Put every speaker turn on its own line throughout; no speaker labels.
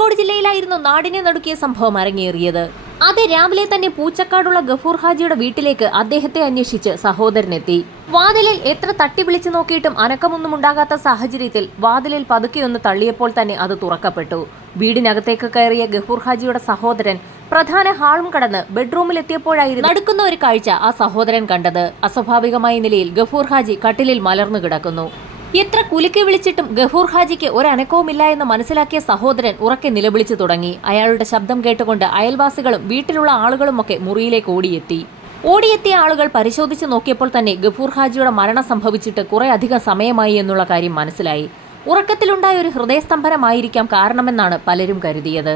കാസർഗോഡ് ജില്ലയിലായിരുന്നു നാടിനെ നടുക്കിയ സംഭവം അരങ്ങേറിയത്. അത് രാവിലെ തന്നെ പൂച്ചക്കാടുള്ള ഗഫൂർ ഹാജിയുടെ വീട്ടിലേക്ക് അദ്ദേഹത്തെ അന്വേഷിച്ച് സഹോദരനെത്തി. വാതിലിൽ എത്ര തട്ടി വിളിച്ചു നോക്കിയിട്ടും അനക്കമൊന്നും ഉണ്ടാകാത്ത സാഹചര്യത്തിൽ വാതിലിൽ പതുക്കെയൊന്ന് തള്ളിയപ്പോൾ തന്നെ അത് തുറക്കപ്പെട്ടു. വീടിനകത്തേക്ക് കയറിയ ഗഫൂർ ഹാജിയുടെ സഹോദരൻ പ്രധാന ഹാളും കടന്ന് ബെഡ്റൂമിൽ എത്തിയപ്പോഴായിരുന്നു നടക്കുന്ന ഒരു കാഴ്ച ആ സഹോദരൻ കണ്ടത്. അസ്വാഭാവികമായ നിലയിൽ ഗഫൂർ ഹാജി കട്ടിലിൽ മലർന്നു കിടക്കുന്നു. എത്ര കുലുക്കി വിളിച്ചിട്ടും ഗഫൂർ ഹാജിക്ക് ഒരനക്കവുമില്ല എന്ന് മനസ്സിലാക്കിയ സഹോദരൻ ഉറക്കെ നിലവിളിച്ചു തുടങ്ങി. അയാളുടെ ശബ്ദം കേട്ടുകൊണ്ട് അയൽവാസികളും വീട്ടിലുള്ള ആളുകളുമൊക്കെ മുറിയിലേക്ക് ഓടിയെത്തി. ഓടിയെത്തിയ ആളുകൾ പരിശോധിച്ചു നോക്കിയപ്പോൾ തന്നെ ഗഫൂർ ഹാജിയുടെ മരണം സംഭവിച്ചിട്ട് കുറെ അധികം സമയമായി എന്നുള്ള കാര്യം മനസ്സിലായി. ഉറക്കത്തിലുണ്ടായ ഒരു ഹൃദയസ്തംഭനമായിരിക്കാം കാരണമെന്നാണ് പലരും കരുതിയത്.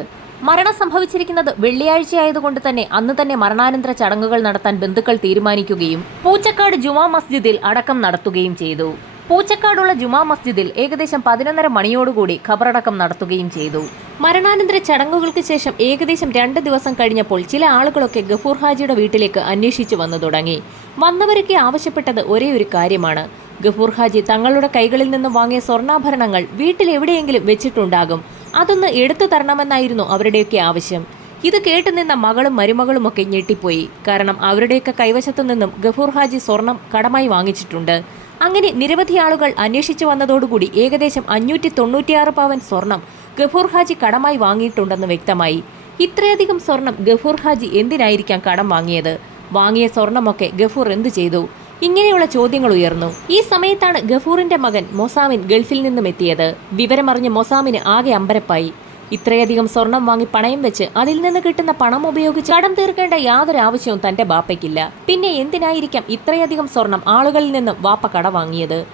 മരണം സംഭവിച്ചിരിക്കുന്നത് വെള്ളിയാഴ്ചയായതുകൊണ്ട് തന്നെ അന്ന് തന്നെ മരണാനന്തര ചടങ്ങുകൾ നടത്താൻ ബന്ധുക്കൾ തീരുമാനിക്കുകയും പൂച്ചക്കാട് ജുമാ മസ്ജിദിൽ അടക്കം നടത്തുകയും ചെയ്തു. പൂച്ചക്കാടുള്ള ജുമാ മസ്ജിദിൽ ഏകദേശം പതിനൊന്നര മണിയോടുകൂടി ഖബറടക്കം നടത്തുകയും ചെയ്തു. മരണാനന്തര ചടങ്ങുകൾക്ക് ശേഷം ഏകദേശം രണ്ട് ദിവസം കഴിഞ്ഞപ്പോൾ ചില ആളുകളൊക്കെ ഗഫൂർ ഹാജിയുടെ വീട്ടിലേക്ക് അന്വേഷിച്ചു വന്നു തുടങ്ങി. വന്നവരൊക്കെ ആവശ്യപ്പെട്ടത് ഒരേ ഒരു കാര്യമാണ്. ഗഫൂർ ഹാജി തങ്ങളുടെ കൈകളിൽ നിന്നും വാങ്ങിയ സ്വർണാഭരണങ്ങൾ വീട്ടിൽ എവിടെയെങ്കിലും വെച്ചിട്ടുണ്ടാകും. അതൊന്ന് എടുത്തു തരണമെന്നായിരുന്നു അവരുടെയൊക്കെ ആവശ്യം. ഇത് കേട്ടു നിന്ന മകളും മരുമകളുമൊക്കെ ഞെട്ടിപ്പോയി. കാരണം അവരുടെയൊക്കെ കൈവശത്തു നിന്നും ഗഫൂർ ഹാജി സ്വർണം കടമായി വാങ്ങിച്ചിട്ടുണ്ട്. അങ്ങനെ നിരവധി ആളുകൾ അന്വേഷിച്ചു വന്നതോടുകൂടി ഏകദേശം അഞ്ഞൂറ്റി തൊണ്ണൂറ്റിയാറ് പവൻ സ്വർണം ഗഫൂർ ഹാജി കടമായി വാങ്ങിയിട്ടുണ്ടെന്ന് വ്യക്തമായി. ഇത്രയധികം സ്വർണം ഗഫൂർ ഹാജി എന്തിനായിരിക്കാം കടം വാങ്ങിയത്? വാങ്ങിയ സ്വർണമൊക്കെ ഗഫൂർ എന്തു ചെയ്തു? ഇങ്ങനെയുള്ള ചോദ്യങ്ങൾ ഉയർന്നു. ഈ സമയത്താണ് ഗഫൂറിന്റെ മകൻ മൊസാമിൻ ഗൾഫിൽ നിന്നും എത്തിയത്. വിവരമറിഞ്ഞ മൊസാമിന് ആകെ അമ്പരപ്പായി. ഇത്രയധികം സ്വർണം വാങ്ങി പണയം വെച്ച് അതിൽ നിന്ന് കിട്ടുന്ന പണം ഉപയോഗിച്ച് കടം തീർക്കേണ്ട യാതൊരു ആവശ്യവും തന്റെ ബാപ്പയ്ക്കില്ല. പിന്നെ എന്തിനായിരിക്കാം ഇത്രയധികം സ്വർണം ആളുകളിൽ നിന്നും വാപ്പ കട വാങ്ങിയത്?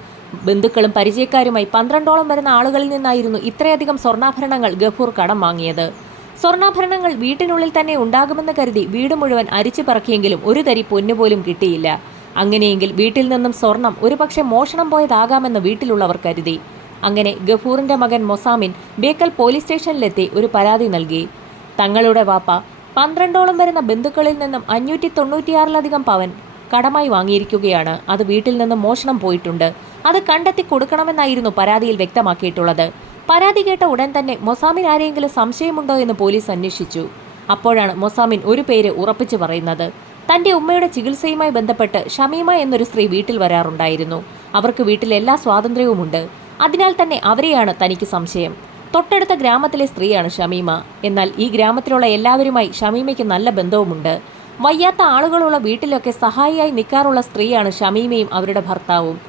ബന്ധുക്കളും പരിചയക്കാരുമായി പന്ത്രണ്ടോളം വരുന്ന ആളുകളിൽ നിന്നായിരുന്നു ഇത്രയധികം സ്വർണാഭരണങ്ങൾ ഗഫൂർ കടം വാങ്ങിയത്. സ്വർണാഭരണങ്ങൾ വീട്ടിനുള്ളിൽ തന്നെ ഉണ്ടാകുമെന്ന് കരുതി വീട് മുഴുവൻ അരിച്ചു പറക്കിയെങ്കിലും ഒരു തരി പൊന്നുപോലും കിട്ടിയില്ല. അങ്ങനെയെങ്കിൽ വീട്ടിൽ നിന്നും സ്വർണം ഒരുപക്ഷെ മോഷണം പോയതാകാമെന്ന് വീട്ടിലുള്ളവർ കരുതി. അങ്ങനെ ഗഫൂറിന്റെ മകൻ മൊസാമിൻ ബേക്കൽ പോലീസ് സ്റ്റേഷനിലെത്തി ഒരു പരാതി നൽകി. തങ്ങളുടെ വാപ്പ പന്ത്രണ്ടോളം വരുന്ന ബന്ധുക്കളിൽ നിന്നും അഞ്ഞൂറ്റി തൊണ്ണൂറ്റിയാറിലധികം പവൻ കടമായി വാങ്ങിയിരിക്കുകയാണ്. അത് വീട്ടിൽ നിന്ന് മോഷണം പോയിട്ടുണ്ട്. അത് കണ്ടെത്തി കൊടുക്കണമെന്നായിരുന്നു പരാതിയിൽ വ്യക്തമാക്കിയിട്ടുള്ളത്. പരാതി കേട്ട ഉടൻ തന്നെ മൊസാമിൻ ആരെങ്കിലും സംശയമുണ്ടോ എന്ന് പോലീസ് അന്വേഷിച്ചു. അപ്പോഴാണ് മൊസാമിൻ ഒരു പേര് ഉറപ്പിച്ചു പറയുന്നത്. തന്റെ ഉമ്മയുടെ ചികിത്സയുമായി ബന്ധപ്പെട്ട് ഷമീമ എന്നൊരു സ്ത്രീ വീട്ടിൽ വരാറുണ്ടായിരുന്നു. അവർക്ക് വീട്ടിൽ എല്ലാ സ്വാതന്ത്ര്യവുമുണ്ട്. അതിനാൽ തന്നെ അവരെയാണ് തനിക്ക് സംശയം. തൊട്ടടുത്ത ഗ്രാമത്തിലെ സ്ത്രീയാണ് ഷമീമ. എന്നാൽ ഈ ഗ്രാമത്തിലുള്ള എല്ലാവരുമായി ഷമീമയ്ക്ക് നല്ല ബന്ധവുമുണ്ട്. വയ്യാത്ത ആളുകളുള്ള വീട്ടിലൊക്കെ സഹായിയായി നിൽക്കാറുള്ള സ്ത്രീയാണ് ഷമീമയും അവരുടെ ഭർത്താവും.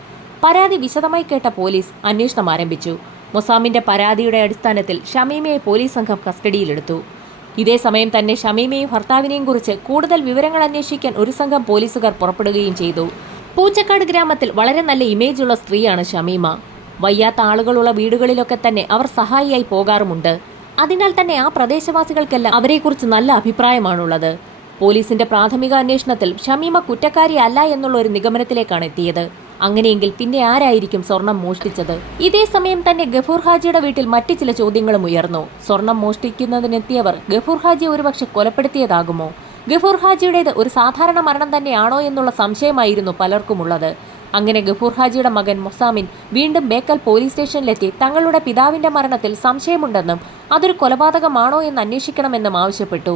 പരാതി വിശദമായി കേട്ട പോലീസ് അന്വേഷണം ആരംഭിച്ചു. മൊസാമിന്റെ പരാതിയുടെ അടിസ്ഥാനത്തിൽ ഷമീമയെ പോലീസ് സംഘം കസ്റ്റഡിയിലെടുത്തു. ഇതേ സമയം തന്നെ ഷമീമയും ഭർത്താവിനെയും കുറിച്ച് കൂടുതൽ വിവരങ്ങൾ അന്വേഷിക്കാൻ ഒരു സംഘം പോലീസുകാർ പുറപ്പെടുകയും ചെയ്തു. പൂച്ചക്കാട് ഗ്രാമത്തിൽ വളരെ നല്ല ഇമേജുള്ള സ്ത്രീയാണ് ഷമീമ. വയ്യാത്ത ആളുകളുള്ള വീടുകളിലൊക്കെ തന്നെ അവർ സഹായിയായി പോകാറുമുണ്ട്. അതിനാൽ തന്നെ ആ പ്രദേശവാസികൾക്കെല്ലാം അവരെക്കുറിച്ച് നല്ല അഭിപ്രായമാണുള്ളത്. പോലീസിന്റെ പ്രാഥമിക അന്വേഷണത്തിൽ ഷമീമ കുറ്റക്കാരിയല്ല എന്നുള്ള ഒരു നിഗമനത്തിലേക്കാണ് എത്തിയത്. അങ്ങനെയെങ്കിൽ പിന്നെ ആരായിരിക്കും സ്വർണം മോഷ്ടിച്ചത്? ഇതേ സമയം തന്നെ ഗഫൂർ ഹാജിയുടെ വീട്ടിൽ മറ്റു ചില ചോദ്യങ്ങളും ഉയർന്നു. സ്വർണം മോഷ്ടിക്കുന്നതിനെത്തിയവർ ഗഫൂർ ഹാജിയെ ഒരുപക്ഷെ കൊലപ്പെടുത്തിയതാകുമോ? ഗഫൂർ ഹാജിയുടേത് ഒരു സാധാരണ മരണം തന്നെയാണോ എന്നുള്ള സംശയമായിരുന്നു പലർക്കുമുള്ളത്. അങ്ങനെ ഗഫൂർ ഹാജിയുടെ മകൻ മൊസാമിൻ വീണ്ടും ബേക്കൽ പോലീസ് സ്റ്റേഷനിലെത്തി. തങ്ങളുടെ പിതാവിന്റെ മരണത്തിൽ സംശയമുണ്ടെന്നും അതൊരു കൊലപാതകമാണോ എന്ന് അന്വേഷിക്കണമെന്നും ആവശ്യപ്പെട്ടു.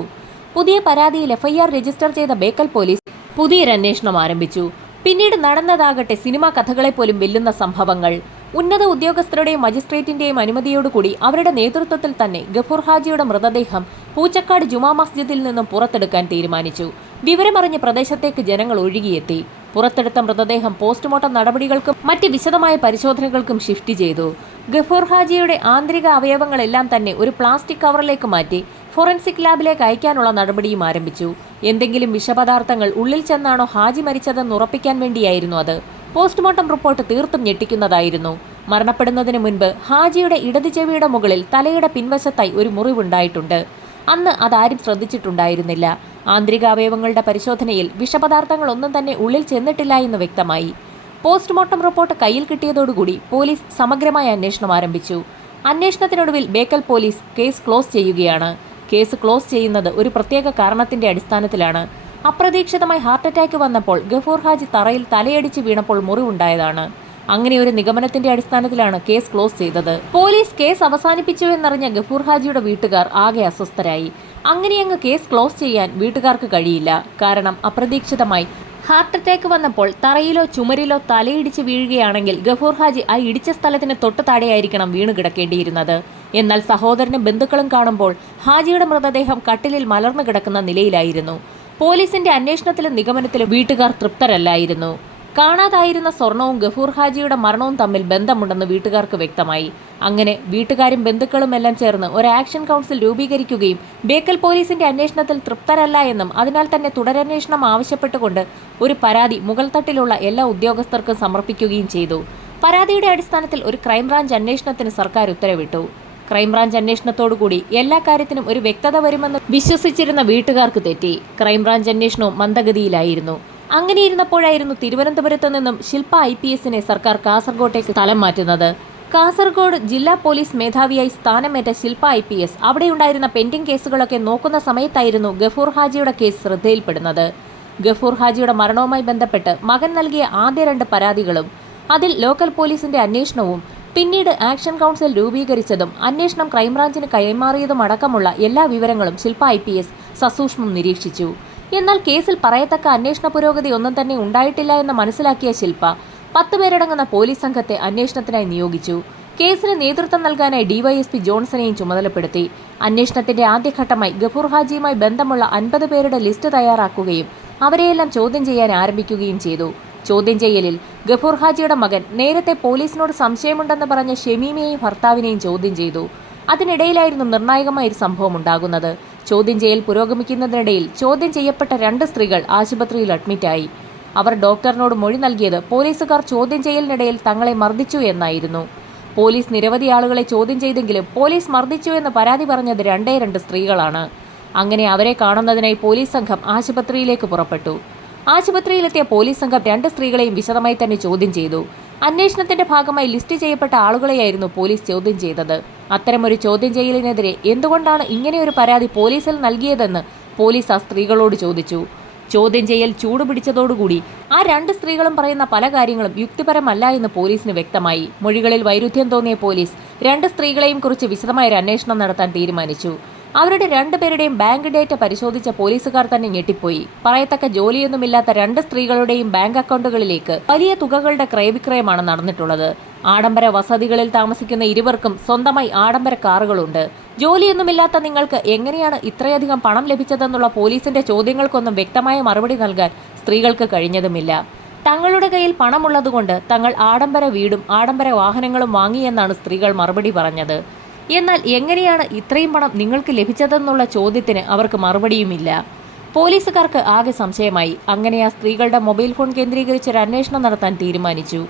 പുതിയ പരാതിയിൽ എഫ്ഐആർ രജിസ്റ്റർ ചെയ്ത ബേക്കൽ പോലീസ് പുതിയൊരു അന്വേഷണം ആരംഭിച്ചു. പിന്നീട് നടന്നതാകട്ടെ സിനിമാ കഥകളെ പോലും വെല്ലുന്ന സംഭവങ്ങൾ. ഉന്നത ഉദ്യോഗസ്ഥരുടെയും മജിസ്ട്രേറ്റിന്റെയും അനുമതിയോടുകൂടി അവരുടെ നേതൃത്വത്തിൽ തന്നെ ഗഫൂർ ഹാജിയുടെ മൃതദേഹം പൂച്ചക്കാട് ജുമാ മസ്ജിദിൽ നിന്നും പുറത്തെടുക്കാൻ തീരുമാനിച്ചു. വിവരമറിഞ്ഞ പ്രദേശത്തേക്ക് ജനങ്ങൾ ഒഴുകിയെത്തി. പുറത്തെടുത്ത മൃതദേഹം പോസ്റ്റ്മോർട്ടം നടപടികൾക്കും മറ്റ് വിശദമായ പരിശോധനകൾക്കും ഷിഫ്റ്റ് ചെയ്തു. ഗഫൂർ ഹാജിയുടെ ആന്തരിക അവയവങ്ങളെല്ലാം തന്നെ ഒരു പ്ലാസ്റ്റിക് കവറിലേക്ക് മാറ്റി ഫോറൻസിക് ലാബിലേക്ക് അയക്കാനുള്ള നടപടിയും ആരംഭിച്ചു. എന്തെങ്കിലും വിഷപദാർത്ഥങ്ങൾ ഉള്ളിൽ ചെന്നാണോ ഹാജി മരിച്ചതെന്ന് ഉറപ്പിക്കാൻ വേണ്ടിയായിരുന്നു അത്. പോസ്റ്റ്മോർട്ടം റിപ്പോർട്ട് തീർത്തും ഞെട്ടിക്കുന്നതായിരുന്നു. മരണപ്പെടുന്നതിന് മുൻപ് ഹാജിയുടെ ഇടത് ചെവിയുടെ മുകളിൽ തലയുടെ പിൻവശത്തായി ഒരു മുറിവുണ്ടായിട്ടുണ്ട്. അന്ന് അതാരും ശ്രദ്ധിച്ചിട്ടുണ്ടായിരുന്നില്ല. ആന്തരിക അവയവങ്ങളുടെ പരിശോധനയിൽ വിഷപദാർത്ഥങ്ങളൊന്നും തന്നെ ഉള്ളിൽ ചെന്നിട്ടില്ല എന്ന് വ്യക്തമായി. പോസ്റ്റ്മോർട്ടം റിപ്പോർട്ട് കയ്യിൽ കിട്ടിയതോടുകൂടി പോലീസ് സമഗ്രമായ അന്വേഷണം ആരംഭിച്ചു. അന്വേഷണത്തിനൊടുവിൽ ബേക്കൽ പോലീസ് കേസ് ക്ലോസ് ചെയ്യുകയാണ്. കേസ് ക്ലോസ് ചെയ്യുന്നത് ഒരു പ്രത്യേക കാരണത്തിന്റെ അടിസ്ഥാനത്തിലാണ്. അപ്രതീക്ഷിതമായി ഹാർട്ട് അറ്റാക്ക് വന്നപ്പോൾ ഗഫൂർ ഹാജി തറയിൽ തലയടിച്ച് വീണപ്പോൾ മുറിവുണ്ടായതാണ്. അങ്ങനെ ഒരു നിഗമനത്തിന്റെ അടിസ്ഥാനത്തിലാണ് കേസ് ക്ലോസ് ചെയ്തത്. പോലീസ് കേസ് അവസാനിപ്പിച്ചു എന്നറിഞ്ഞ ഗഫൂർ ഹാജിയുടെ വീട്ടുകാർ ആകെ അസ്വസ്ഥരായി. അങ്ങനെ അങ്ങ് കേസ് ക്ലോസ് ചെയ്യാൻ വീട്ടുകാർക്ക് കഴിയില്ല. കാരണം അപ്രതീക്ഷിതമായി. ഹാർട്ട് അറ്റാക്ക് വന്നപ്പോൾ തറയിലോ ചുമരിലോ തലയിടിച്ച് വീഴുകയാണെങ്കിൽ ഗഫൂർ ഹാജി ആ ഇടിച്ച സ്ഥലത്തിന് തൊട്ട് താഴെയായിരിക്കണം വീണ് കിടക്കേണ്ടിയിരുന്നത്. എന്നാൽ സഹോദരനും ബന്ധുക്കളും കാണുമ്പോൾ ഹാജിയുടെ മൃതദേഹം കട്ടിലിൽ മലർന്നു കിടക്കുന്ന നിലയിലായിരുന്നു. പോലീസിന്റെ അന്വേഷണത്തിലും നിഗമനത്തിലും വീട്ടുകാർ തൃപ്തരല്ലായിരുന്നു. കാണാതായിരുന്ന സ്വർണവും ഗഫൂർ ഹാജിയുടെ മരണവും തമ്മിൽ ബന്ധമുണ്ടെന്ന് വീട്ടുകാർക്ക് വ്യക്തമായി. അങ്ങനെ വീട്ടുകാരും ബന്ധുക്കളും എല്ലാം ചേർന്ന് ഒരു ആക്ഷൻ കൗൺസിൽ രൂപീകരിക്കുകയും ബേക്കൽ പോലീസിന്റെ അന്വേഷണത്തിൽ തൃപ്തരല്ല എന്നും അതിനാൽ തന്നെ തുടരന്വേഷണം ആവശ്യപ്പെട്ടുകൊണ്ട് ഒരു പരാതി മുകൾത്തട്ടിലുള്ള എല്ലാ ഉദ്യോഗസ്ഥർക്കും സമർപ്പിക്കുകയും ചെയ്തു. പരാതിയുടെ അടിസ്ഥാനത്തിൽ ഒരു ക്രൈംബ്രാഞ്ച് അന്വേഷണത്തിന് സർക്കാർ ഉത്തരവിട്ടു. ക്രൈംബ്രാഞ്ച് അന്വേഷണത്തോടുകൂടി എല്ലാ കാര്യത്തിനും ഒരു വ്യക്തത വരുമെന്ന് വിശ്വസിച്ചിരുന്ന വീട്ടുകാർക്ക് തെറ്റി. ക്രൈംബ്രാഞ്ച് അന്വേഷണവും മന്ദഗതിയിലായിരുന്നു. അങ്ങനെയിരുന്നപ്പോഴായിരുന്നു തിരുവനന്തപുരത്ത് നിന്നും ശില്പ ഐ പി എസിനെ സർക്കാർ കാസർഗോട്ടേക്ക് സ്ഥലം മാറ്റുന്നത്. കാസർഗോഡ് ജില്ലാ പോലീസ് മേധാവിയായി സ്ഥാനമേറ്റ ശില്പ ഐ പി എസ് അവിടെയുണ്ടായിരുന്ന പെൻഡിംഗ് കേസുകളൊക്കെ നോക്കുന്ന സമയത്തായിരുന്നു ഗഫൂർ ഹാജിയുടെ കേസ് ശ്രദ്ധയിൽപ്പെടുന്നത്. ഗഫൂർ ഹാജിയുടെ മരണവുമായി ബന്ധപ്പെട്ട് മകൻ നൽകിയ ആദ്യ രണ്ട് പരാതികളും അതിൽ ലോക്കൽ പോലീസിന്റെ അന്വേഷണവും പിന്നീട് ആക്ഷൻ കൗൺസിൽ രൂപീകരിച്ചതും അന്വേഷണം ക്രൈംബ്രാഞ്ചിന് കൈമാറിയതുമടക്കമുള്ള എല്ലാ വിവരങ്ങളും ശില്പ ഐ പി എസ് സസൂക്ഷ്മം നിരീക്ഷിച്ചു. എന്നാൽ കേസിൽ പറയത്തക്ക അന്വേഷണ പുരോഗതി ഒന്നും തന്നെ ഉണ്ടായിട്ടില്ല എന്ന് മനസ്സിലാക്കിയ ശില്പ പത്ത് പേരടങ്ങുന്ന പോലീസ് സംഘത്തെ അന്വേഷണത്തിനായി നിയോഗിച്ചു. കേസിന് നേതൃത്വം നൽകാനായി ഡിവൈഎസ്പി ജോൺസണെയും ചുമതലപ്പെടുത്തി. അന്വേഷണത്തിന്റെ ആദ്യഘട്ടമായി ഗഫൂർ ഹാജിയുമായി ബന്ധമുള്ള അൻപത് പേരുടെ ലിസ്റ്റ് തയ്യാറാക്കുകയും അവരെയെല്ലാം ചോദ്യം ചെയ്യാൻ ആരംഭിക്കുകയും ചെയ്തു. ചോദ്യം ചെയ്യലിൽ ഗഫൂർ ഹാജിയുടെ മകൻ നേരത്തെ പോലീസിനോട് സംശയമുണ്ടെന്ന് പറഞ്ഞ ഷെമീമയെയും ഭർത്താവിനെയും ചോദ്യം ചെയ്തു. അതിനിടയിലായിരുന്നു നിർണായകമായ ഒരു സംഭവം ഉണ്ടാകുന്നത്. ചോദ്യം ചെയ്യൽ പുരോഗമിക്കുന്നതിനിടയിൽ ചോദ്യം ചെയ്യപ്പെട്ട രണ്ട് സ്ത്രീകൾ ആശുപത്രിയിൽ അഡ്മിറ്റായി. അവർ ഡോക്ടറിനോട് മൊഴി നൽകിയത് പോലീസുകാർ ചോദ്യം ചെയ്യലിനിടയിൽ തങ്ങളെ മർദ്ദിച്ചു എന്നായിരുന്നു. പോലീസ് നിരവധി ആളുകളെ ചോദ്യം ചെയ്തെങ്കിലും പോലീസ് മർദ്ദിച്ചു എന്ന് പരാതി പറഞ്ഞത് രണ്ടേ രണ്ട് സ്ത്രീകളാണ്. അങ്ങനെ അവരെ കാണുന്നതിനായി പോലീസ് സംഘം ആശുപത്രിയിലേക്ക് പുറപ്പെട്ടു. ആശുപത്രിയിലെത്തിയ പോലീസ് സംഘം രണ്ട് സ്ത്രീകളെയും വിശദമായി തന്നെ ചോദ്യം ചെയ്തു. അന്വേഷണത്തിന്റെ ഭാഗമായി ലിസ്റ്റ് ചെയ്യപ്പെട്ട ആളുകളെയായിരുന്നു പോലീസ് ചോദ്യം ചെയ്തത്. അത്തരമൊരു ചോദ്യം ചെയ്യലിനെതിരെ എന്തുകൊണ്ടാണ് ഇങ്ങനെയൊരു പരാതി പോലീസിൽ നൽകിയതെന്ന് പോലീസ് ആ സ്ത്രീകളോട് ചോദിച്ചു. ചോദ്യം ചെയ്യൽ ചൂടുപിടിച്ചതോടുകൂടി ആ രണ്ട് സ്ത്രീകളും പറയുന്ന പല കാര്യങ്ങളും യുക്തിപരമല്ല എന്ന് പോലീസിന് വ്യക്തമായി. മൊഴികളിൽ വൈരുദ്ധ്യം തോന്നിയ പോലീസ് രണ്ട് സ്ത്രീകളെയും കുറിച്ച് വിശദമായ ഒരു അന്വേഷണം നടത്താൻ തീരുമാനിച്ചു. അവരുടെ രണ്ടുപേരുടെയും ബാങ്ക് ഡേറ്റ പരിശോധിച്ച പോലീസുകാർ തന്നെ ഞെട്ടിപ്പോയി. പറയത്തക്ക ജോലിയൊന്നുമില്ലാത്ത രണ്ട് സ്ത്രീകളുടെയും ബാങ്ക് അക്കൗണ്ടുകളിലേക്ക് വലിയ തുകകളുടെ ക്രയവിക്രയമാണ് നടന്നിട്ടുള്ളത്. ആഡംബര വസതികളിൽ താമസിക്കുന്ന ഇരുവർക്കും സ്വന്തമായി ആഡംബര കാറുകളുണ്ട്. ജോലിയൊന്നുമില്ലാത്ത നിങ്ങൾക്ക് എങ്ങനെയാണ് ഇത്രയധികം പണം ലഭിച്ചതെന്നുള്ള പോലീസിന്റെ ചോദ്യങ്ങൾക്കൊന്നും വ്യക്തമായ മറുപടി നൽകാൻ സ്ത്രീകൾക്ക് കഴിഞ്ഞതുമില്ല. തങ്ങളുടെ കയ്യിൽ പണമുള്ളതുകൊണ്ട് തങ്ങൾ ആഡംബര വീടും ആഡംബര വാഹനങ്ങളും വാങ്ങിയെന്നാണ് സ്ത്രീകൾ മറുപടി പറഞ്ഞത്. എന്നാൽ എങ്ങനെയാണ് ഇത്രയും പണം നിങ്ങൾക്ക് ലഭിച്ചതെന്നുള്ള ചോദ്യത്തിന് അവർക്ക് മറുപടിയുമില്ല. പോലീസുകാർക്ക് ആകെ സംശയമായി. അങ്ങനെ ആ സ്ത്രീകളുടെ മൊബൈൽ ഫോൺ കേന്ദ്രീകരിച്ച് ഒരു അന്വേഷണം നടത്താൻ തീരുമാനിച്ചു.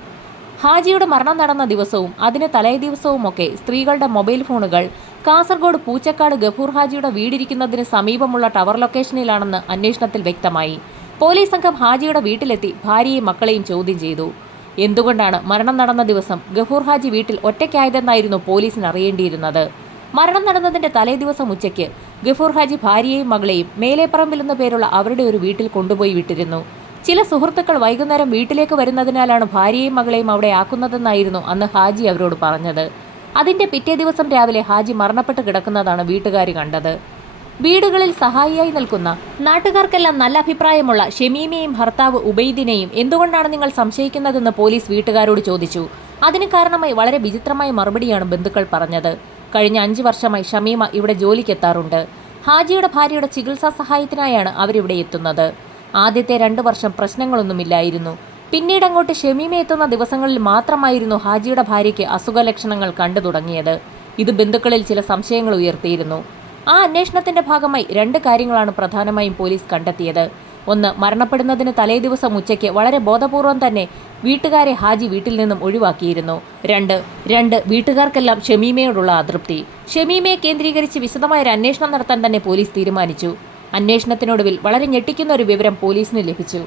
ഹാജിയുടെ മരണം നടന്ന ദിവസവും അതിന് തലേ ദിവസവുമൊക്കെ സ്ത്രീകളുടെ മൊബൈൽ ഫോണുകൾ കാസർഗോഡ് പൂച്ചക്കാട് ഗഫൂർ ഹാജിയുടെ വീടിരിക്കുന്നതിന് സമീപമുള്ള ടവർ ലൊക്കേഷനിലാണെന്ന് അന്വേഷണത്തിൽ വ്യക്തമായി. പോലീസ് സംഘം ഹാജിയുടെ വീട്ടിലെത്തി ഭാര്യയും മക്കളെയും ചോദ്യം ചെയ്തു. എന്തുകൊണ്ടാണ് മരണം നടന്ന ദിവസം ഗഫൂർ ഹാജി വീട്ടിൽ ഒറ്റയ്ക്കായതെന്നായിരുന്നു പോലീസിന് അറിയേണ്ടിയിരുന്നത്? മരണം നടന്നതിന്റെ തലേദിവസം ഉച്ചയ്ക്ക് ഗഫൂർ ഹാജി ഭാര്യയെയും മകളെയും മേലേപ്പറമ്പിൽ എന്ന പേരുള്ള അവരുടെ ഒരു വീട്ടിൽ കൊണ്ടുപോയി വിട്ടിരുന്നു. ചില സുഹൃത്തുക്കൾ വൈകുന്നേരം വീട്ടിലേക്ക് വരുന്നതിനാലാണ് ഭാര്യയെയും മകളെയും അവിടെ ആക്കുന്നതെന്നായിരുന്നു അന്ന് ഹാജി അവരോട് പറഞ്ഞത്. അതിന്റെ പിറ്റേ ദിവസം രാവിലെ ഹാജി മരണപ്പെട്ട് കിടക്കുന്നതാണ് വീട്ടുകാർ കണ്ടത്. വീടുകളിൽ സഹായിയായി നിൽക്കുന്ന നാട്ടുകാർക്കെല്ലാം നല്ല അഭിപ്രായമുള്ള ഷെമീമയും ഭർത്താവ് ഉബൈദിനെയും എന്തുകൊണ്ടാണ് നിങ്ങൾ സംശയിക്കുന്നതെന്ന് പോലീസ് വീട്ടുകാരോട് ചോദിച്ചു. അതിന് കാരണമായി വളരെ വിചിത്രമായ മറുപടിയാണ് ബന്ധുക്കൾ പറഞ്ഞത്. കഴിഞ്ഞ അഞ്ചു വർഷമായി ഷമീമ ഇവിടെ ജോലിക്കെത്താറുണ്ട്. ഹാജിയുടെ ഭാര്യയുടെ ചികിത്സാ സഹായത്തിനായാണ് അവരിവിടെ എത്തുന്നത്. ആദ്യത്തെ രണ്ടു വർഷം പ്രശ്നങ്ങളൊന്നുമില്ലായിരുന്നു. പിന്നീട് അങ്ങോട്ട് ഷമീമ എത്തുന്ന ദിവസങ്ങളിൽ മാത്രമായിരുന്നു ഹാജിയുടെ ഭാര്യയ്ക്ക് അസുഖ ലക്ഷണങ്ങൾ കണ്ടു തുടങ്ങിയത് ഇത് ബന്ധുക്കളിൽ ചില സംശയങ്ങൾ ഉയർത്തിയിരുന്നു. ആ അന്വേഷണത്തിന്റെ ഭാഗമായി രണ്ട് കാര്യങ്ങളാണ് പ്രധാനമായും പോലീസ് കണ്ടെത്തിയത്. ഒന്ന് മരണപ്പെടുന്നതിന് തലേ ദിവസം ഉച്ചയ്ക്ക് വളരെ ബോധപൂർവം തന്നെ വീട്ടുകാരെ ഹാജി വീട്ടിൽ നിന്നും ഒഴിവാക്കിയിരുന്നു. രണ്ട് രണ്ട് വീട്ടുകാർക്കെല്ലാം ഷമീമയോടുള്ള അതൃപ്തി. ഷമീമയെ കേന്ദ്രീകരിച്ച് വിശദമായ ഒരു അന്വേഷണം നടത്താൻ തന്നെ പോലീസ് തീരുമാനിച്ചു. അന്വേഷണത്തിനൊടുവിൽ വളരെ ഞെട്ടിക്കുന്ന ഒരു വിവരം പോലീസിന് ലഭിച്ചു.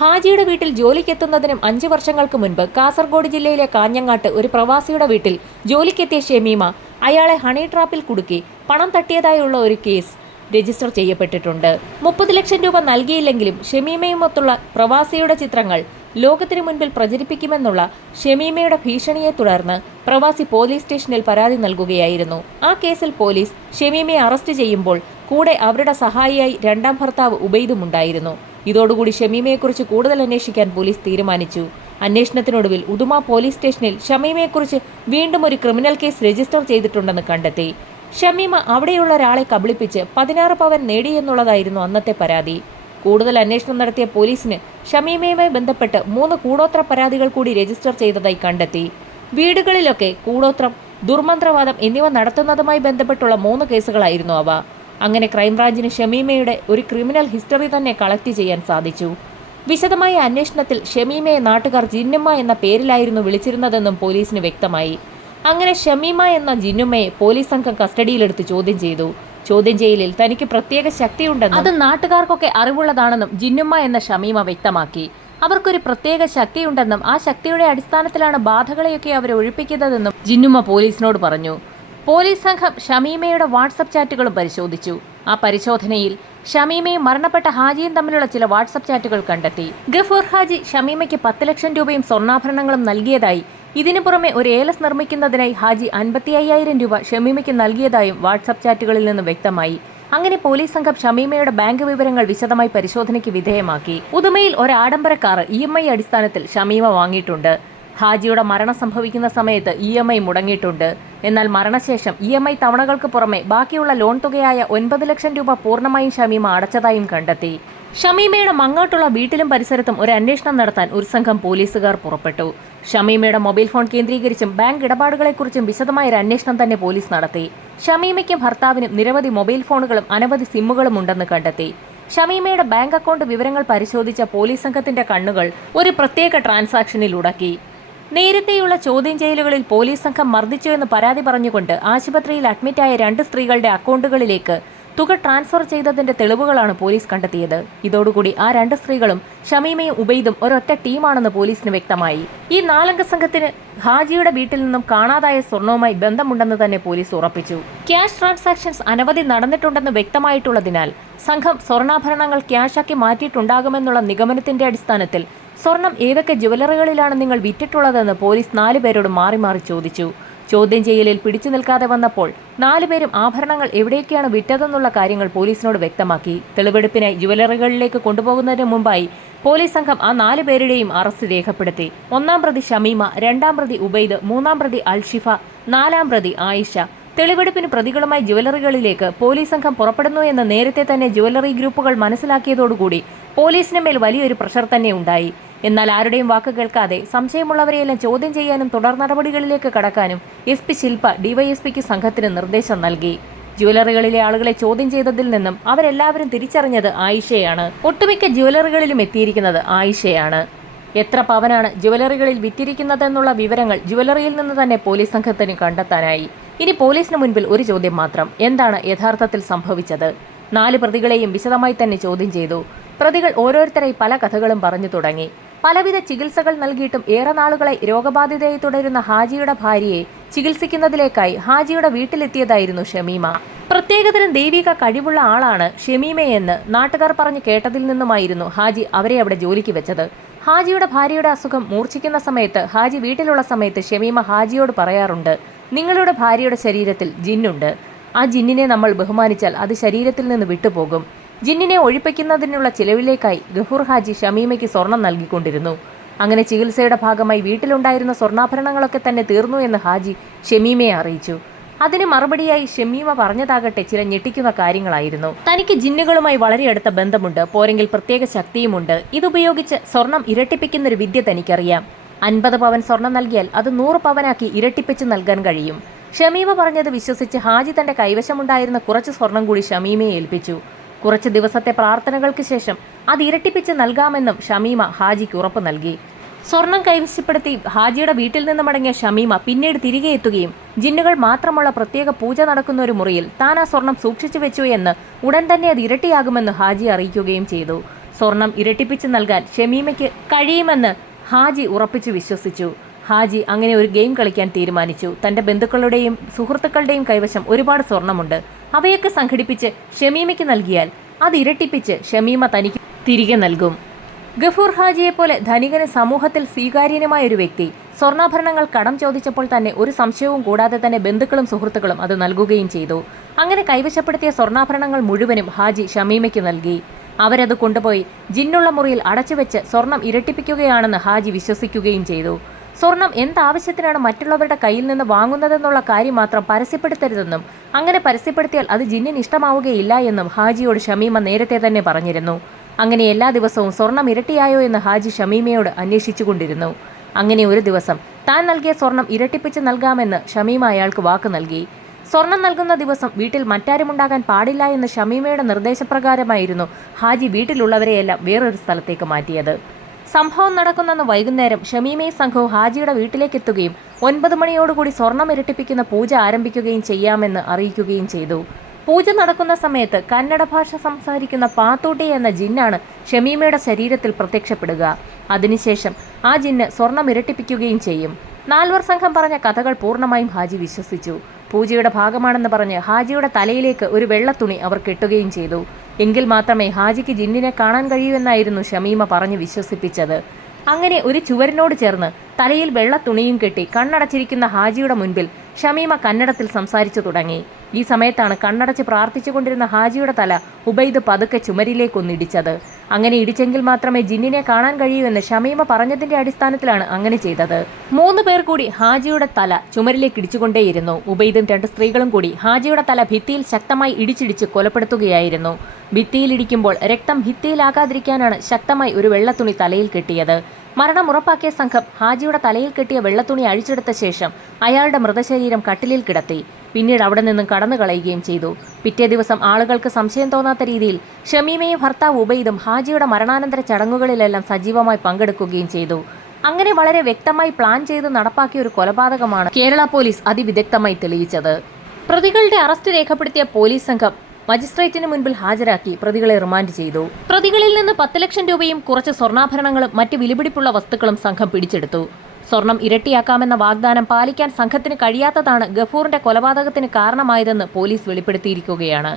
ഹാജിയുടെ വീട്ടിൽ ജോലിക്കെത്തുന്നതിനും അഞ്ചു വർഷങ്ങൾക്ക് മുൻപ് കാസർഗോഡ് ജില്ലയിലെ കാഞ്ഞങ്ങാട്ട് ഒരു പ്രവാസിയുടെ വീട്ടിൽ ജോലിക്കെത്തിയ ഷമീമ അയാളെ ഹണി ട്രാപ്പിൽ കുടുക്കി പണം തട്ടിയതായുള്ള ഒരു കേസ് രജിസ്റ്റർ ചെയ്യപ്പെട്ടിട്ടുണ്ട്. മുപ്പത് ലക്ഷം രൂപ നൽകിയില്ലെങ്കിലും ഷമീമയുമൊത്തുള്ള പ്രവാസിയുടെ ചിത്രങ്ങൾ ലോകത്തിനു മുൻപിൽ പ്രചരിപ്പിക്കുമെന്നുള്ള ഷമീമയുടെ ഭീഷണിയെ തുടർന്ന് പ്രവാസി പോലീസ് സ്റ്റേഷനിൽ പരാതി നൽകുകയായിരുന്നു. ആ കേസിൽ പോലീസ് ഷമീമയെ അറസ്റ്റ് ചെയ്യുമ്പോൾ കൂടെ അവരുടെ സഹായിയായി രണ്ടാം ഭർത്താവ് ഉബൈദുമുണ്ടായിരുന്നു ഇതോടുകൂടി ഷമീമയെക്കുറിച്ച് കൂടുതൽ അന്വേഷിക്കാൻ പോലീസ് തീരുമാനിച്ചു. അന്വേഷണത്തിനൊടുവിൽ ഉദുമ പോലീസ് സ്റ്റേഷനിൽ ഷമീമയെക്കുറിച്ച് വീണ്ടും ഒരു ക്രിമിനൽ കേസ് രജിസ്റ്റർ ചെയ്തിട്ടുണ്ടെന്ന് കണ്ടെത്തി. ഷമീമ അവിടെയുള്ള ഒരാളെ കബളിപ്പിച്ച് പതിനാറ് പവൻ നേടിയെന്നുള്ളതായിരുന്നു അന്നത്തെ പരാതി. കൂടുതൽ അന്വേഷണം നടത്തിയ പോലീസിന് ഷമീമയുമായി ബന്ധപ്പെട്ട് മൂന്ന് കൂടോത്ര പരാതികൾ കൂടി രജിസ്റ്റർ ചെയ്തതായി കണ്ടെത്തി. വീടുകളിലൊക്കെ കൂടോത്രം ദുർമന്ത്രവാദം എന്നിവ നടത്തുന്നതുമായി ബന്ധപ്പെട്ടുള്ള മൂന്ന് കേസുകളായിരുന്നു അവ. അങ്ങനെ ക്രൈംബ്രാഞ്ചിന് ഷമീമയുടെ ഒരു ക്രിമിനൽ ഹിസ്റ്ററി തന്നെ കളക്ട് ചെയ്യാൻ സാധിച്ചു. വിശദമായ അന്വേഷണത്തിൽ ഷമീമയെ നാട്ടുകാർ ജിന്നുമ്മ എന്ന പേരിലായിരുന്നു വിളിച്ചിരുന്നതെന്നും പോലീസിന് വ്യക്തമായി. അങ്ങനെ ഷമീമ എന്ന ജിന്നുമ്മയെ പോലീസ് സംഘം കസ്റ്റഡിയിലെടുത്ത് ചോദ്യം ചെയ്തു. ചോദ്യം ചെയ്യലിൽ തനിക്ക് പ്രത്യേക ശക്തിയുണ്ടെന്നും അത് നാട്ടുകാർക്കൊക്കെ അറിവുള്ളതാണെന്നും ജിന്നുമ്മ എന്ന ഷമീമ വ്യക്തമാക്കി. അവർക്കൊരു പ്രത്യേക ശക്തിയുണ്ടെന്നും ആ ശക്തിയുടെ അടിസ്ഥാനത്തിലാണ് ബാധകളെയൊക്കെ അവരെ ഒഴിപ്പിക്കുന്നതെന്നും ജിന്നുമ്മ പോലീസിനോട് പറഞ്ഞു. പോലീസ് സംഘം ഷമീമയുടെ വാട്സപ്പ് ചാറ്റുകളും പരിശോധിച്ചു. ആ പരിശോധനയിൽ ഷമീമയും മരണപ്പെട്ട ഹാജിയും തമ്മിലുള്ള ചില വാട്സപ്പ് ചാറ്റുകൾ കണ്ടെത്തി. ഗഫൂർ ഹാജി ഷമീമയ്ക്ക് പത്ത് ലക്ഷം രൂപയും സ്വർണാഭരണങ്ങളും നൽകിയതായി ഇതിനു പുറമെ ഒരു ഏലസ് നിർമ്മിക്കുന്നതിനായി ഹാജി അൻപത്തി അയ്യായിരം രൂപ ഷമീമയ്ക്ക് നൽകിയതായും വാട്സപ്പ് ചാറ്റുകളിൽ നിന്ന് വ്യക്തമായി. അങ്ങനെ പോലീസ് സംഘം ഷമീമയുടെ ബാങ്ക് വിവരങ്ങൾ വിശദമായി പരിശോധനയ്ക്ക് വിധേയമാക്കി. ഉദുമയിൽ ഒരു ആഡംബര കാർ ഇ എം ഐ അടിസ്ഥാനത്തിൽ ഷമീമ വാങ്ങിയിട്ടുണ്ട്. ഹാജിയുടെ മരണം സംഭവിക്കുന്ന സമയത്ത് ഇ എം ഐ മുടങ്ങിയിട്ടുണ്ട്. എന്നാൽ മരണശേഷം ഇ എം ഐ തവണകൾക്ക് പുറമെ ബാക്കിയുള്ള ലോൺ തുകയായ ഒൻപത് ലക്ഷം രൂപ പൂർണമായും ഷമീമ അടച്ചതായും കണ്ടെത്തി. ഷമീമയുടെ മങ്ങോട്ടുള്ള വീട്ടിലും പരിസരത്തും ഒരു അന്വേഷണം നടത്താൻ ഒരു സംഘം പോലീസുകാർ പുറപ്പെട്ടു. ഷമീമയുടെ മൊബൈൽ ഫോൺ കേന്ദ്രീകരിച്ചും ബാങ്ക് ഇടപാടുകളെക്കുറിച്ചും വിശദമായ ഒരു അന്വേഷണം തന്നെ പോലീസ് നടത്തി. ഷമീമയ്ക്കും ഭർത്താവിനും നിരവധി മൊബൈൽ ഫോണുകളും അനവധി സിമ്മുകളും ഉണ്ടെന്ന് കണ്ടെത്തി. ഷമീമയുടെ ബാങ്ക് അക്കൗണ്ട് വിവരങ്ങൾ പരിശോധിച്ച പോലീസ് സംഘത്തിന്റെ കണ്ണുകൾ ഒരു പ്രത്യേക ട്രാൻസാക്ഷനിൽ ഉടക്കി. നേരത്തെയുള്ള ചോദ്യം ചെയ്യലുകളിൽ പോലീസ് സംഘം മർദ്ദിച്ചു എന്ന് പരാതി പറഞ്ഞുകൊണ്ട് ആശുപത്രിയിൽ അഡ്മിറ്റായ രണ്ട് സ്ത്രീകളുടെ അക്കൗണ്ടുകളിലേക്ക് തുക ട്രാൻസ്ഫർ ചെയ്തതിന്റെ തെളിവുകളാണ് പോലീസ് കണ്ടെത്തിയത്. ഇതോടുകൂടി ആ രണ്ട് സ്ത്രീകളും ഷമീമയും ഉബൈദും ഒരൊറ്റ ടീമാണെന്ന് പോലീസിന് വ്യക്തമായി. ഈ നാലംഗ സംഘത്തിന് ഹാജിയുടെ വീട്ടിൽ നിന്നും കാണാതായ സ്വർണവുമായി ബന്ധമുണ്ടെന്ന് തന്നെ പോലീസ് ഉറപ്പിച്ചു. ക്യാഷ് ട്രാൻസാക്ഷൻസ് അനവധി നടന്നിട്ടുണ്ടെന്ന് വ്യക്തമായിട്ടുള്ളതിനാൽ സംഘം സ്വർണാഭരണങ്ങൾ ക്യാഷാക്കി മാറ്റിയിട്ടുണ്ടാകുമെന്നുള്ള നിഗമനത്തിന്റെ അടിസ്ഥാനത്തിൽ സ്വർണം ഏതൊക്കെ ജുവലറികളിലാണ് നിങ്ങൾ വിറ്റിട്ടുള്ളതെന്ന് പോലീസ് നാലുപേരോട് മാറി മാറി ചോദിച്ചു. ചോദ്യം ചെയ്യലിൽ പിടിച്ചു നിൽക്കാതെ വന്നപ്പോൾ നാലുപേരും ആഭരണങ്ങൾ എവിടേക്കാണ് വിറ്റതെന്നുള്ള കാര്യങ്ങൾ പോലീസിനോട് വ്യക്തമാക്കി. തെളിവെടുപ്പിനെ ജുവലറികളിലേക്ക് കൊണ്ടുപോകുന്നതിന് മുമ്പായി പോലീസ് സംഘം ആ നാലുപേരുടെയും അറസ്റ്റ് രേഖപ്പെടുത്തി. ഒന്നാം പ്രതി ഷമീമ രണ്ടാം പ്രതി ഉബൈദ് മൂന്നാം പ്രതി അൽഷിഫ നാലാം പ്രതി ആയിഷ. തെളിവെടുപ്പിന് പ്രതികളുമായി ജുവലറികളിലേക്ക് പോലീസ് സംഘം പുറപ്പെടുന്നു എന്ന് നേരത്തെ തന്നെ ജുവലറി ഗ്രൂപ്പുകൾ മനസ്സിലാക്കിയതോടുകൂടി പോലീസിന് മേൽ വലിയൊരു പ്രഷർ തന്നെ ഉണ്ടായി. എന്നാൽ ആരുടെയും വാക്ക് കേൾക്കാതെ സംശയമുള്ളവരെയെല്ലാം ചോദ്യം ചെയ്യാനും തുടർ നടപടികളിലേക്ക് കടക്കാനും എസ് പി ശില്പ ഡിവൈഎസ്പിക്ക് സംഘത്തിന് നിർദ്ദേശം നൽകി. ജ്വല്ലറികളിലെ ആളുകളെ ചോദ്യം ചെയ്തതിൽ നിന്നും അവരെല്ലാവരും തിരിച്ചറിഞ്ഞത് ആയിഷയാണ്. ഒട്ടുമിക്ക ജ്വല്ലറികളിലും എത്തിയിരിക്കുന്നത് ആയിഷയാണ്. എത്ര പവനാണ് ജ്വല്ലറികളിൽ വിറ്റിരിക്കുന്നതെന്നുള്ള വിവരങ്ങൾ ജ്വല്ലറിയിൽ നിന്ന് തന്നെ പോലീസ് സംഘത്തിന് കണ്ടെത്താനായി. ഇനി പോലീസിന് മുൻപിൽ ഒരു ചോദ്യം മാത്രം. എന്താണ് യഥാർത്ഥത്തിൽ സംഭവിച്ചത്? നാല് പ്രതികളെയും വിശദമായി തന്നെ ചോദ്യം ചെയ്തു. പ്രതികൾ ഓരോരുത്തരായി പല കഥകളും പറഞ്ഞു തുടങ്ങി. പലവിധ ചികിത്സകൾ നൽകിയിട്ടും ഏറെ നാളുകളെ രോഗബാധിതയായി തുടരുന്ന ഹാജിയുടെ ഭാര്യയെ ചികിത്സിക്കുന്നതിലേക്കായി ഹാജിയുടെ വീട്ടിലെത്തിയതായിരുന്നു ഷമീമ. പ്രത്യേകതരം ദൈവിക കഴിവുള്ള ആളാണ് ഷമീമയെന്ന് നാട്ടുകാർ പറഞ്ഞു കേട്ടതിൽ നിന്നുമായിരുന്നു ഹാജി അവരെ അവിടെ ജോലിക്ക് വെച്ചത്. ഹാജിയുടെ ഭാര്യയുടെ അസുഖം മൂർച്ഛിക്കുന്ന സമയത്ത് ഹാജി വീട്ടിലുള്ള സമയത്ത് ഷമീമ ഹാജിയോട് പറയാറുണ്ട് നിങ്ങളുടെ ഭാര്യയുടെ ശരീരത്തിൽ ജിന്നുണ്ട്. ആ ജിന്നിനെ നമ്മൾ ബഹുമാനിച്ചാൽ അത് ശരീരത്തിൽ നിന്ന് വിട്ടുപോകും. ജിന്നിനെ ഒഴിപ്പിക്കുന്നതിനുള്ള ചിലവിലേക്കായി ഗഹൂർ ഹാജി ഷമീമയ്ക്ക് സ്വർണം നൽകിക്കൊണ്ടിരുന്നു. അങ്ങനെ ചികിത്സയുടെ ഭാഗമായി വീട്ടിലുണ്ടായിരുന്ന സ്വർണാഭരണങ്ങളൊക്കെ തന്നെ തീർന്നു എന്ന് ഹാജി ഷമീമയെ അറിയിച്ചു. അതിന് മറുപടിയായി ഷമീമ പറഞ്ഞതാകട്ടെ ചില ഞെട്ടിക്കുന്ന കാര്യങ്ങളായിരുന്നു. തനിക്ക് ജിന്നുകളുമായി വളരെ അടുത്ത ബന്ധമുണ്ട്. പോരെങ്കിൽ പ്രത്യേക ശക്തിയുമുണ്ട്. ഇതുപയോഗിച്ച് സ്വർണം ഇരട്ടിപ്പിക്കുന്ന ഒരു വിദ്യ തനിക്കറിയാം. അൻപത് പവൻ സ്വർണം നൽകിയാൽ അത് നൂറ് പവനാക്കി ഇരട്ടിപ്പിച്ച് നൽകാൻ കഴിയും. ഷമീമ പറഞ്ഞത് വിശ്വസിച്ച് ഹാജി തന്റെ കൈവശമുണ്ടായിരുന്ന കുറച്ച് സ്വർണം കൂടി ഷമീമയെ ഏൽപ്പിച്ചു. കുറച്ച് ദിവസത്തെ പ്രാർത്ഥനകൾക്ക് ശേഷം അത് ഇരട്ടിപ്പിച്ച് നൽകാമെന്നും ഷമീമ ഹാജിക്ക് ഉറപ്പ് നൽകി. സ്വർണം കൈവശപ്പെടുത്തി ഹാജിയുടെ വീട്ടിൽ നിന്ന് മടങ്ങിയ ഷമീമ പിന്നീട് തിരികെ എത്തുകയും ജിന്നുകൾ മാത്രമുള്ള പ്രത്യേക പൂജ നടക്കുന്ന ഒരു മുറിയിൽ താൻ ആ സ്വർണം സൂക്ഷിച്ചു വെച്ചു എന്ന് ഉടൻ തന്നെ അത് ഇരട്ടിയാകുമെന്ന് ഹാജി അറിയിക്കുകയും ചെയ്തു. സ്വർണം ഇരട്ടിപ്പിച്ച് നൽകാൻ ഷമീമയ്ക്ക് കഴിയുമെന്ന് ഹാജി ഉറപ്പിച്ചു വിശ്വസിച്ചു. ഹാജി അങ്ങനെ ഒരു ഗെയിം കളിക്കാൻ തീരുമാനിച്ചു. തന്റെ ബന്ധുക്കളുടെയും സുഹൃത്തുക്കളുടെയും കൈവശം ഒരുപാട് സ്വർണമുണ്ട്. അവയൊക്കെ സംഘടിപ്പിച്ച് ഷമീമയ്ക്ക് നൽകിയാൽ അത് ഇരട്ടിപ്പിച്ച് ഷമീമ തനിക്ക് തിരികെ നൽകും. ഗഫൂർ ഹാജിയെ പോലെ ധനികന് സമൂഹത്തിൽ സ്വീകാര്യനുമായ ഒരു വ്യക്തി സ്വർണാഭരണങ്ങൾ കടം ചോദിച്ചപ്പോൾ തന്നെ ഒരു സംശയവും കൂടാതെ തന്നെ ബന്ധുക്കളും സുഹൃത്തുക്കളും അത് നൽകുകയും ചെയ്തു. അങ്ങനെ കൈവശപ്പെടുത്തിയ സ്വർണാഭരണങ്ങൾ മുഴുവനും ഹാജി ഷമീമയ്ക്ക് നൽകി. അവരത് കൊണ്ടുപോയി ജിന്നുള്ള മുറിയിൽ അടച്ചുവെച്ച് സ്വർണം ഇരട്ടിപ്പിക്കുകയാണെന്ന് ഹാജി വിശ്വസിക്കുകയും ചെയ്തു. സ്വർണം എന്താവശ്യത്തിനാണ് മറ്റുള്ളവരുടെ കയ്യിൽ നിന്ന് വാങ്ങുന്നതെന്നുള്ള കാര്യം മാത്രം പരസ്യപ്പെടുത്തരുതെന്നും അങ്ങനെ പരസ്യപ്പെടുത്തിയാൽ അത് ജിന്നിന് ഇഷ്ടമാവുകയില്ല എന്നും ഹാജിയോട് ഷമീമ നേരത്തെ തന്നെ പറഞ്ഞിരുന്നു. അങ്ങനെ എല്ലാ ദിവസവും സ്വർണം ഇരട്ടിയായോ എന്ന് ഹാജി ഷമീമയോട് അന്വേഷിച്ചുകൊണ്ടിരുന്നു. അങ്ങനെ ഒരു ദിവസം താൻ നൽകിയ സ്വർണം ഇരട്ടിപ്പിച്ച് നൽകാമെന്ന് ഷമീമ അയാൾക്ക് വാക്ക് നൽകി. സ്വർണം നൽകുന്ന ദിവസം വീട്ടിൽ മറ്റാരും ഉണ്ടാകാൻ പാടില്ല എന്ന് ഷമീമയുടെ നിർദ്ദേശപ്രകാരമായിരുന്നു ഹാജി വീട്ടിലുള്ളവരെയെല്ലാം വേറൊരു സ്ഥലത്തേക്ക് മാറ്റിയത്. സംഭവം നടക്കുന്നെന്ന് വൈകുന്നേരം ഷമീമയും സംഘവും ഹാജിയുടെ വീട്ടിലേക്ക് എത്തുകയും ഒൻപത് മണിയോടുകൂടി സ്വർണം ഇരട്ടിപ്പിക്കുന്ന പൂജ ആരംഭിക്കുകയും ചെയ്യാമെന്ന് അറിയിക്കുകയും ചെയ്തു. പൂജ നടക്കുന്ന സമയത്ത് കന്നഡ ഭാഷ സംസാരിക്കുന്ന പാത്തൂട്ടി എന്ന ജിന്നാണ് ഷമീമയുടെ ശരീരത്തിൽ പ്രത്യക്ഷപ്പെടുക. അതിനുശേഷം ആ ജിന്ന് സ്വർണം ഇരട്ടിപ്പിക്കുകയും ചെയ്യും. നാൽവർ സംഘം പറഞ്ഞ കഥകൾ പൂർണമായും ഹാജി വിശ്വസിച്ചു. പൂജയുടെ ഭാഗമാണെന്ന് പറഞ്ഞ് ഹാജിയുടെ തലയിലേക്ക് ഒരു വെള്ളത്തുണി അവർ കെട്ടുകയും ചെയ്തു. എങ്കിൽ മാത്രമേ ഹാജിക്ക് ജിന്നിനെ കാണാൻ കഴിയൂ എന്നായിരുന്നു ഷമീമ പറഞ്ഞ് വിശ്വസിപ്പിച്ചത്. അങ്ങനെ ഒരു ചുവരിനോട് ചേർന്ന് തലയിൽ വെള്ളത്തുണിയും കെട്ടി കണ്ണടച്ചിരിക്കുന്ന ഹാജിയുടെ മുൻപിൽ ഷമീമ കന്നഡത്തിൽ സംസാരിച്ചു തുടങ്ങി. ഈ സമയത്താണ് കണ്ണടച്ച് പ്രാർത്ഥിച്ചുകൊണ്ടിരുന്ന ഹാജിയുടെ തല ഉബൈദ് പതുക്കെ ചുമരിലേക്കൊന്നിടിച്ചത്. അങ്ങനെ ഇടിച്ചെങ്കിൽ മാത്രമേ ജിന്നിനെ കാണാൻ കഴിയൂ എന്ന് ഷമീമ പറഞ്ഞതിന്റെ അടിസ്ഥാനത്തിലാണ് അങ്ങനെ ചെയ്തത്. മൂന്ന് പേർ കൂടി ഹാജിയുടെ തല ചുമരിലേക്ക് ഇടിച്ചുകൊണ്ടേയിരുന്നു. ഉബൈദും രണ്ട് സ്ത്രീകളും കൂടി ഹാജിയുടെ തല ഭിത്തിയിൽ ശക്തമായി ഇടിച്ചിടിച്ച് കൊലപ്പെടുത്തുകയായിരുന്നു. ഭിത്തിയിലിടിക്കുമ്പോൾ രക്തം ഭിത്തിയിലാകാതിരിക്കാനാണ് ശക്തമായി ഒരു വെള്ളത്തുണി തലയിൽ കെട്ടിയത്. മരണം ഉറപ്പാക്കിയ സംഘം ഹാജിയുടെ തലയിൽ കെട്ടിയ വെള്ളത്തുണി അഴിച്ചെടുത്ത ശേഷം അയാളുടെ മൃതശരീരം കട്ടിലിൽ കിടത്തി. പിന്നീട് അവിടെ നിന്നും കടന്നു കളയുകയും ചെയ്തു. പിറ്റേ ദിവസം ആളുകൾക്ക് സംശയം തോന്നാത്ത രീതിയിൽ ഷമീമയും ഭർത്താവ് ഉബൈദും ഹാജിയുടെ മരണാനന്തര ചടങ്ങുകളിലെല്ലാം സജീവമായി പങ്കെടുക്കുകയും ചെയ്തു. അങ്ങനെ വളരെ വ്യക്തമായി പ്ലാൻ ചെയ്ത് നടപ്പാക്കിയ ഒരു കൊലപാതകമാണ് കേരള പോലീസ് അതിവിദഗ്ധമായി തെളിയിച്ചത്. പ്രതികളുടെ അറസ്റ്റ് രേഖപ്പെടുത്തിയ പോലീസ് സംഘം മജിസ്ട്രേറ്റിന് മുൻപിൽ ഹാജരാക്കി പ്രതികളെ റിമാൻഡ് ചെയ്തു. പ്രതികളിൽ നിന്ന് പത്ത് ലക്ഷം രൂപയും കുറച്ച് സ്വർണാഭരണങ്ങളും മറ്റ് വിലപിടിപ്പുള്ള വസ്തുക്കളും സംഘം പിടിച്ചെടുത്തു. സ്വർണം ഇരട്ടിയാക്കാമെന്ന വാഗ്ദാനം പാലിക്കാൻ സംഘത്തിന് കഴിയാത്തതാണ് ഗഫൂറിന്റെ കൊലപാതകത്തിന് കാരണമായതെന്ന് പോലീസ് വെളിപ്പെടുത്തിയിരിക്കുകയാണ്.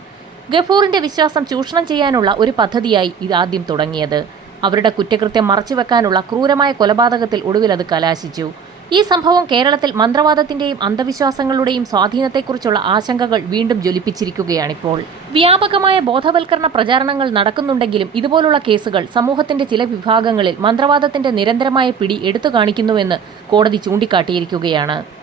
ഗഫൂറിന്റെ വിശ്വാസം ചൂഷണം ചെയ്യാനുള്ള ഒരു പദ്ധതിയായി ഇത് ആദ്യം തുടങ്ങിയത്. അവരുടെ കുറ്റകൃത്യം മറച്ചുവെക്കാനുള്ള ക്രൂരമായ കൊലപാതകത്തിൽ ഒടുവിൽ അത് കലാശിച്ചു. ഈ സംഭവം കേരളത്തിൽ മന്ത്രവാദത്തിന്റെയും അന്ധവിശ്വാസങ്ങളുടെയും സ്വാധീനത്തെക്കുറിച്ചുള്ള ആശങ്കകൾ വീണ്ടും ജ്വലിപ്പിച്ചിരിക്കുകയാണിപ്പോൾ. വ്യാപകമായ ബോധവൽക്കരണ പ്രചാരണങ്ങൾ നടക്കുന്നുണ്ടെങ്കിലും ഇതുപോലുള്ള കേസുകൾ സമൂഹത്തിന്റെ ചില വിഭാഗങ്ങളിൽ മന്ത്രവാദത്തിന്റെ നിരന്തരമായ പിടി എടുത്തു കാണിക്കുന്നുവെന്ന് കോടതി ചൂണ്ടിക്കാട്ടിയിരിക്കുകയാണ്.